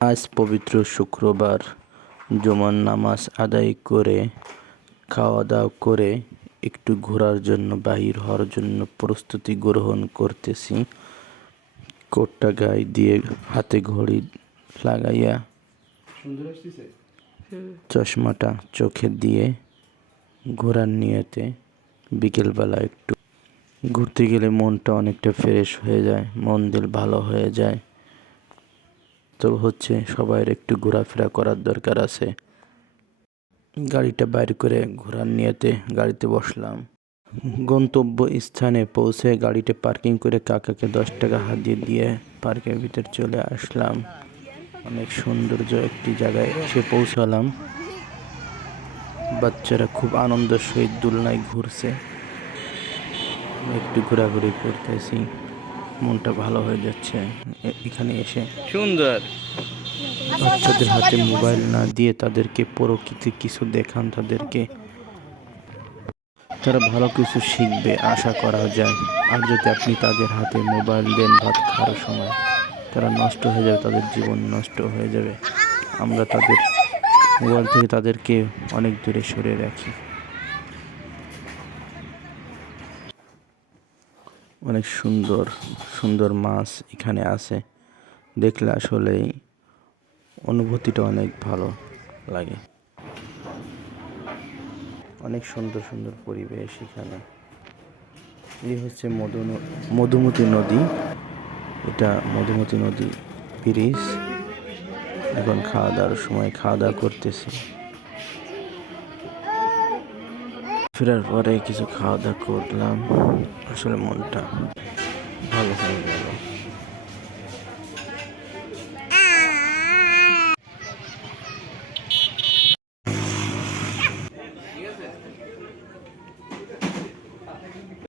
আজ পবিত্র শুক্রবার জুমার নামাজ আদায় করে খাওয়া দাওয়া করে একটু ঘোরার জন্য বাহির হওয়ার জন্য প্রস্তুতি গ্রহণ করতেছি। কোটটা গায়ে দিয়ে হাতে ঘড়ি লাগাইয়া চশমাটা চোখে দিয়ে ঘোরার নিয়তে বিকেলবেলা একটু ঘুরতে গেলে মনটা অনেকটা ফ্রেশ হয়ে যায়, মন দিল ভালো হয়ে যায়। তো হচ্ছে সবাই একটু ঘোরাফেরা করার দরকার আছে। গাড়িটা বাইর করে ঘোরার নিয়তে গাড়িতে বসলাম। গন্তব্য স্থানে পৌঁছে গাড়িটা পার্কিং করে কাকাকে 10 টাকা হাতিয়ে দিয়ে পার্কের ভিতর চলে আসলাম। অনেক সৌন্দর্য একটি জায়গায় এসে পৌঁছালাম। বাচ্চারা খুব আনন্দের সহিত দোলনায় ঘুরছে, একটু ঘোরাঘুরি করতেছি, মনটা ভালো হয়ে যাচ্ছে এখানে এসে। সুন্দর বাচ্চাদের হাতে মোবাইল না দিয়ে তাদেরকে প্রকৃতি কিছু দেখান, তাদেরকে তারা ভালো কিছু শিখবে আশা করা যায়। আর যদি আপনি তাদের হাতে মোবাইল দেন ভাত খাওয়ার সময়, তারা নষ্ট হয়ে যাবে, তাদের জীবন নষ্ট হয়ে যাবে। আমরা তাদের মোবাইল থেকে তাদেরকে অনেক দূরে সরিয়ে রাখি। অনেক সুন্দর সুন্দর মাছ এখানে আছে, দেখলে আসলেই অনুভূতিটা অনেক ভালো লাগে। অনেক সুন্দর সুন্দর পরিবেশ এখানে। এই হচ্ছে মধুমতি নদী, এটা মধুমতি নদী ব্রিজ। এখন খাওয়া দাওয়ার সময় খাওয়া দাওয়া করতেছি। ফেরার পরে কিছু খাওয়া দাওয়া করলাম, আসলে মনটা ভালো হয়ে গেল।